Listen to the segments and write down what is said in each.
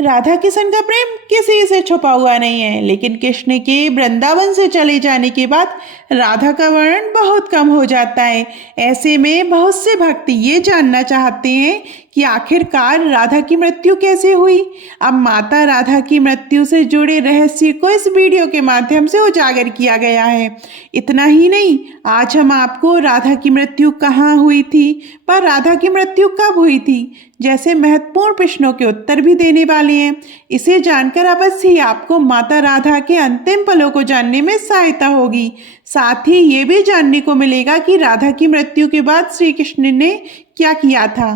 राधा किशन का प्रेम किसी से छुपा हुआ नहीं है, लेकिन कृष्ण के वृंदावन से चले जाने के बाद राधा का वर्णन बहुत कम हो जाता है। ऐसे में बहुत से भक्त ये जानना चाहते हैं कि आखिरकार राधा की मृत्यु कैसे हुई। अब माता राधा की मृत्यु से जुड़े रहस्य को इस वीडियो के माध्यम से उजागर किया गया है। इतना ही नहीं, आज हम आपको राधा की मृत्यु कहाँ हुई थी, पर राधा की मृत्यु कब हुई थी जैसे महत्वपूर्ण प्रश्नों के उत्तर भी देने वाले हैं। इसे जानकर अवश्य ही आपको माता राधा के अंतिम पलों को जानने में सहायता होगी। साथ ही ये भी जानने को मिलेगा कि राधा की मृत्यु के बाद श्री कृष्ण ने क्या किया था।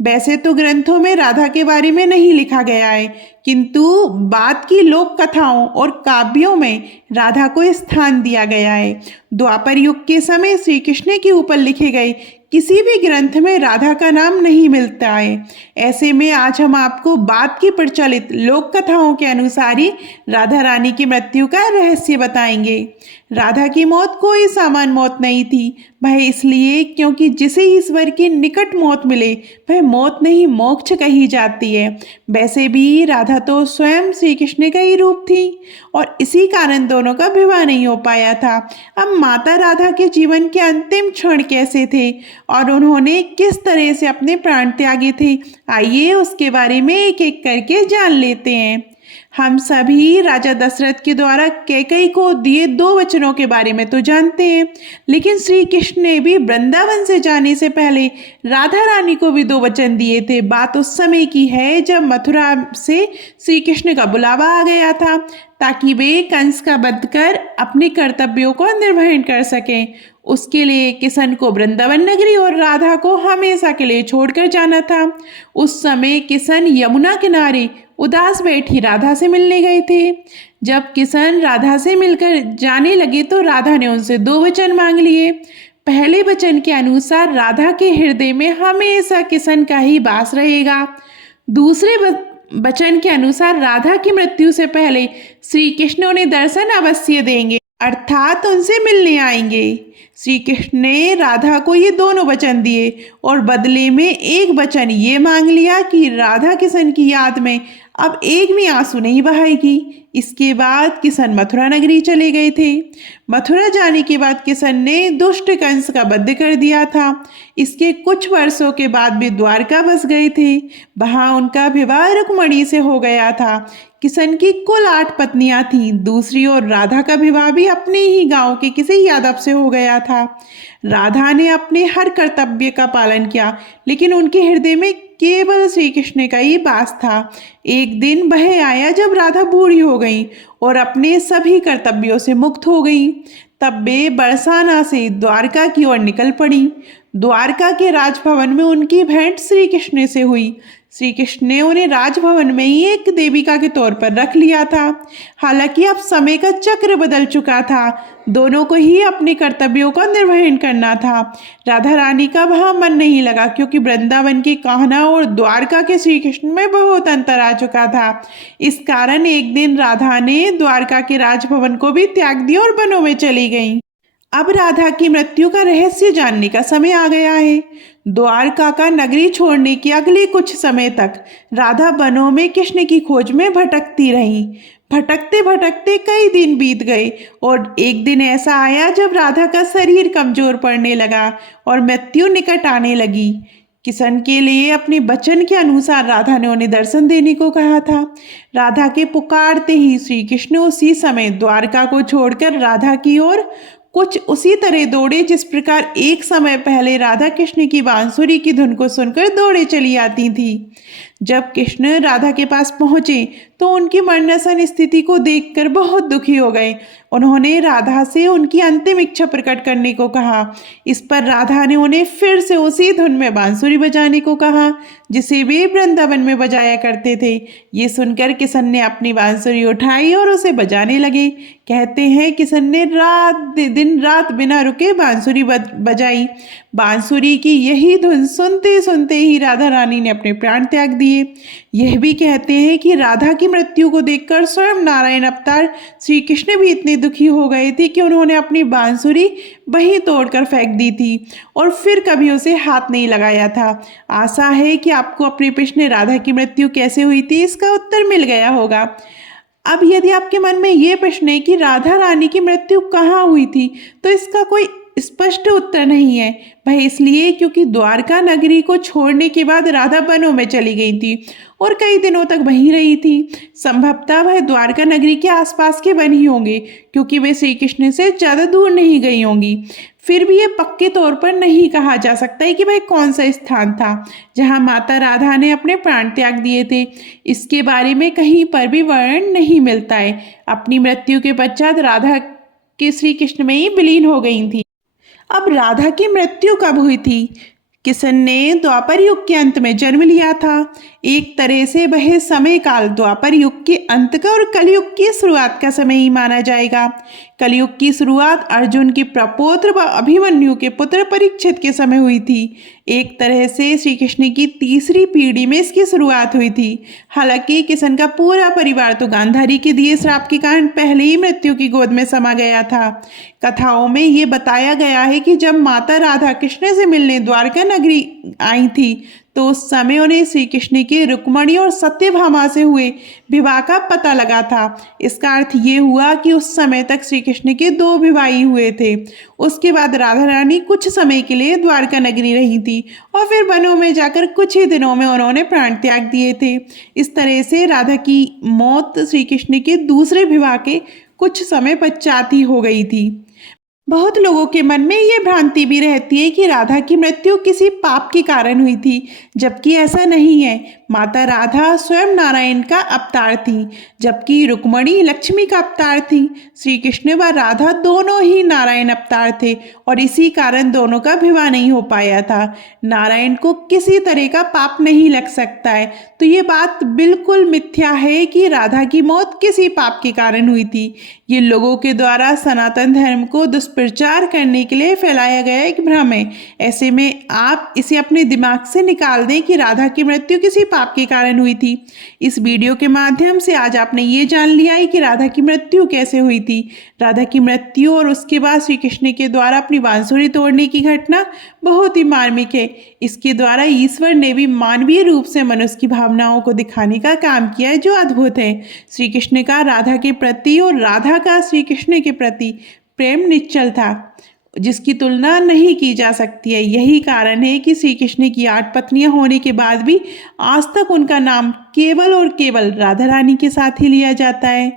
वैसे तो ग्रंथों में राधा के बारे में नहीं लिखा गया है, किंतु बाद की लोक कथाओं और काव्यों में राधा को स्थान दिया गया है। द्वापर युग के समय श्री कृष्ण के ऊपर लिखे गए किसी भी ग्रंथ में राधा का नाम नहीं मिलता है। ऐसे में आज हम आपको बाद की प्रचलित लोक कथाओं के अनुसार ही राधा रानी की मृत्यु का रहस्य बताएंगे। राधा की मौत कोई सामान्य मौत नहीं थी, वह इसलिए क्योंकि जिसे ईश्वर की निकट मौत मिले वह मौत नहीं मोक्ष कही जाती है। वैसे भी राधा तो स्वयं श्री कृष्ण का ही रूप थी और इसी कारण दोनों का विवाह नहीं हो पाया था। अब माता राधा के जीवन के अंतिम क्षण कैसे थे और उन्होंने किस तरह से अपने प्राण त्यागे थे, आइए उसके बारे में एक एक करके जान लेते हैं। हम सभी राजा दशरथ के द्वारा कैकेयी को दिए 2 वचनों के बारे में तो जानते हैं, लेकिन श्री कृष्ण ने भी वृंदावन से जाने से पहले राधा रानी को भी 2 वचन दिए थे। बात उस समय की है जब मथुरा से श्री कृष्ण का बुलावा आ गया था ताकि वे कंस का वध कर अपने कर्तव्यों को निर्वहन कर सकें। उसके लिए किशन को वृंदावन नगरी और राधा को हमेशा के लिए छोड़कर जाना था। उस समय किशन यमुना किनारे उदास बैठी राधा से मिलने गए थे। जब किशन राधा से मिलकर जाने लगे तो राधा ने उनसे 2 वचन मांग लिए। पहले वचन के अनुसार राधा के हृदय में हमेशा किशन का ही वास रहेगा। दूसरे वचन के अनुसार राधा की मृत्यु से पहले श्री कृष्ण उन्हें दर्शन अवश्य देंगे, अर्थात उनसे मिलने आएंगे। श्री कृष्ण ने राधा को ये दोनों वचन दिए और बदले में एक वचन ये मांग लिया कि राधा किशन की याद में अब एक भी आंसू नहीं बहाएगी। इसके बाद किशन मथुरा नगरी चले गए थे। मथुरा जाने के बाद किशन ने दुष्ट कंस का वध कर दिया था। इसके कुछ वर्षों के बाद वे द्वारका बस गए थे। वहां उनका विवाह रुक्मणी से हो गया था। किशन की कुल 8 पत्नियां थीं। दूसरी ओर राधा का विवाह भी अपने ही गांव के किसी यादव से हो गया था। राधा ने अपने हर कर्तव्य का पालन किया, लेकिन उनके हृदय में केवल श्री कृष्ण का ही वास था। एक दिन वह आया जब राधा बूढ़ी हो गई और अपने सभी कर्तव्यों से मुक्त हो गई। तब वे बरसाना से द्वारका की ओर निकल पड़ी। द्वारका के राजभवन में उनकी भेंट श्री कृष्ण से हुई। श्री कृष्ण ने उन्हें राजभवन में ही एक देविका के तौर पर रख लिया था। हालांकि अब समय का चक्र बदल चुका था, दोनों को ही अपने कर्तव्यों का निर्वहन करना था। राधा रानी का वहां मन नहीं लगा क्योंकि वृंदावन की कान्हा और द्वारका के श्री कृष्ण में बहुत अंतर आ चुका था। इस कारण एक दिन राधा ने द्वारका के राजभवन को भी त्याग दिया और वनों में चली गई। अब राधा की मृत्यु का रहस्य जानने का समय आ गया है। द्वारका का नगरी छोड़ने के अगले कुछ समय तक राधा वनों में कृष्ण की खोज में भटकती रही। भटकते भटकते कई दिन बीत गए और एक दिन ऐसा आया जब राधा का शरीर कमजोर पड़ने लगा और मृत्यु निकट आने लगी। किशन के लिए अपने वचन के अनुसार राधा ने उन्हें दर्शन देने को कहा था। राधा के पुकारते ही श्री कृष्ण उसी समय द्वारका को छोड़कर राधा की ओर कुछ उसी तरह दौड़े जिस प्रकार एक समय पहले राधा कृष्ण की बांसुरी की धुन को सुनकर दौड़े चली आती थी। जब कृष्ण राधा के पास पहुंचे तो उनकी मरणासन स्थिति को देखकर बहुत दुखी हो गए। उन्होंने राधा से उनकी अंतिम इच्छा प्रकट करने को कहा। इस पर राधा ने उन्हें फिर से उसी धुन में बांसुरी बजाने को कहा जिसे वे वृंदावन में बजाया करते थे। ये सुनकर किशन ने अपनी बांसुरी उठाई और उसे बजाने लगे। कहते हैं किशन ने दिन रात बिना रुके बांसुरी बजाई। बांसुरी की यही धुन सुनते सुनते ही राधा रानी ने अपने प्राण त्याग दिए। यह भी कहते हैं कि राधा की मृत्यु को देखकर स्वयं नारायण अवतार श्री कृष्ण भी इतने दुखी हो गए थे कि उन्होंने अपनी बांसुरी वहीं तोड़कर फेंक दी थी और फिर कभी उसे हाथ नहीं लगाया था। आशा है कि आपको अपने प्रश्न राधा की मृत्यु कैसे हुई थी इसका उत्तर मिल गया होगा। अब यदि आपके मन में ये प्रश्न है कि राधा रानी की मृत्यु कहाँ हुई थी, तो इसका कोई स्पष्ट उत्तर नहीं है। वह इसलिए क्योंकि द्वारका नगरी को छोड़ने के बाद राधा वनों में चली गई थी और कई दिनों तक वहीं रही थी। संभवतः वह द्वारका नगरी के आसपास के वन ही होंगे, क्योंकि वे श्री कृष्ण से ज़्यादा दूर नहीं गई होंगी। फिर भी ये पक्के तौर पर नहीं कहा जा सकता है कि वह कौन सा स्थान था जहां माता राधा ने अपने प्राण त्याग दिए थे। इसके बारे में कहीं पर भी वर्णन नहीं मिलता है। अपनी मृत्यु के पश्चात राधा के श्री कृष्ण में ही विलीन हो गई थी। अब राधा की मृत्यु कब हुई थी? किशन ने द्वापर युग के अंत में जन्म लिया था। एक तरह से वह समय काल द्वापर युग के अंत का और कलयुग की शुरुआत का समय ही माना जाएगा। कलयुग की शुरुआत अर्जुन के प्रपौत्र व अभिमन्यु के पुत्र परीक्षित के समय हुई थी। एक तरह से श्री कृष्ण की तीसरी पीढ़ी में इसकी शुरुआत हुई थी। हालांकि किशन का पूरा परिवार तो गांधारी के दिए श्राप के कारण पहले ही मृत्यु की गोद में समा गया था। कथाओं में ये बताया गया है कि जब माता राधा कृष्ण से मिलने द्वारका नगरी आई थी तो उस समय उन्हें श्री कृष्ण के रुक्मणी और सत्यभामा से हुए विवाह का पता लगा था। इसका अर्थ ये हुआ कि उस समय तक श्री कृष्ण के 2 विवाह ही हुए थे। उसके बाद राधा रानी कुछ समय के लिए द्वारका नगरी रही थी और फिर वनों में जाकर कुछ ही दिनों में उन्होंने प्राण त्याग दिए थे। इस तरह से राधा की मौत श्री कृष्ण के दूसरे विवाह के कुछ समय पश्चात ही हो गई थी। बहुत लोगों के मन में ये भ्रांति भी रहती है कि राधा की मृत्यु किसी पाप के कारण हुई थी, जबकि ऐसा नहीं है। माता राधा स्वयं नारायण का अवतार थी, जबकि रुक्मणी लक्ष्मी का अवतार थी। श्री कृष्ण व राधा दोनों ही नारायण अवतार थे और इसी कारण दोनों का विवाह नहीं हो पाया था। नारायण को किसी तरह का पाप नहीं लग सकता है, तो ये बात बिल्कुल मिथ्या है कि राधा की मौत किसी पाप के कारण हुई थी। ये लोगों के द्वारा सनातन धर्म को दुष्प्रचार करने के लिए फैलाया गया एक भ्रम है। ऐसे में आप इसे अपने दिमाग से निकाल दें कि राधा की मृत्यु किसी पाप के कारण हुई थी। इस वीडियो के माध्यम से आज आपने ये जान लिया है कि राधा की मृत्यु कैसे हुई थी। राधा की मृत्यु और उसके बाद श्री कृष्ण के द्वारा अपनी बांसुरी तोड़ने की घटना बहुत ही मार्मिक है। इसके द्वारा ईश्वर ने भी मानवीय रूप से मनुष्य की भावनाओं को दिखाने का काम किया है, जो अद्भुत है। श्री कृष्ण का राधा के प्रति और राधा का श्री कृष्ण के प्रति प्रेम निश्चल था, जिसकी तुलना नहीं की जा सकती है। यही कारण है कि श्री कृष्ण की 8 पत्नियां होने के बाद भी आज तक उनका नाम केवल और केवल राधा रानी के साथ ही लिया जाता है।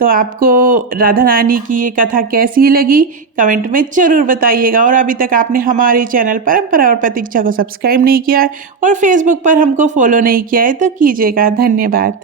तो आपको राधा रानी की ये कथा कैसी लगी कमेंट में ज़रूर बताइएगा। और अभी तक आपने हमारे चैनल परंपरा और प्रतीक्षा को सब्सक्राइब नहीं किया है और फेसबुक पर हमको फॉलो नहीं किया है तो कीजिएगा। धन्यवाद।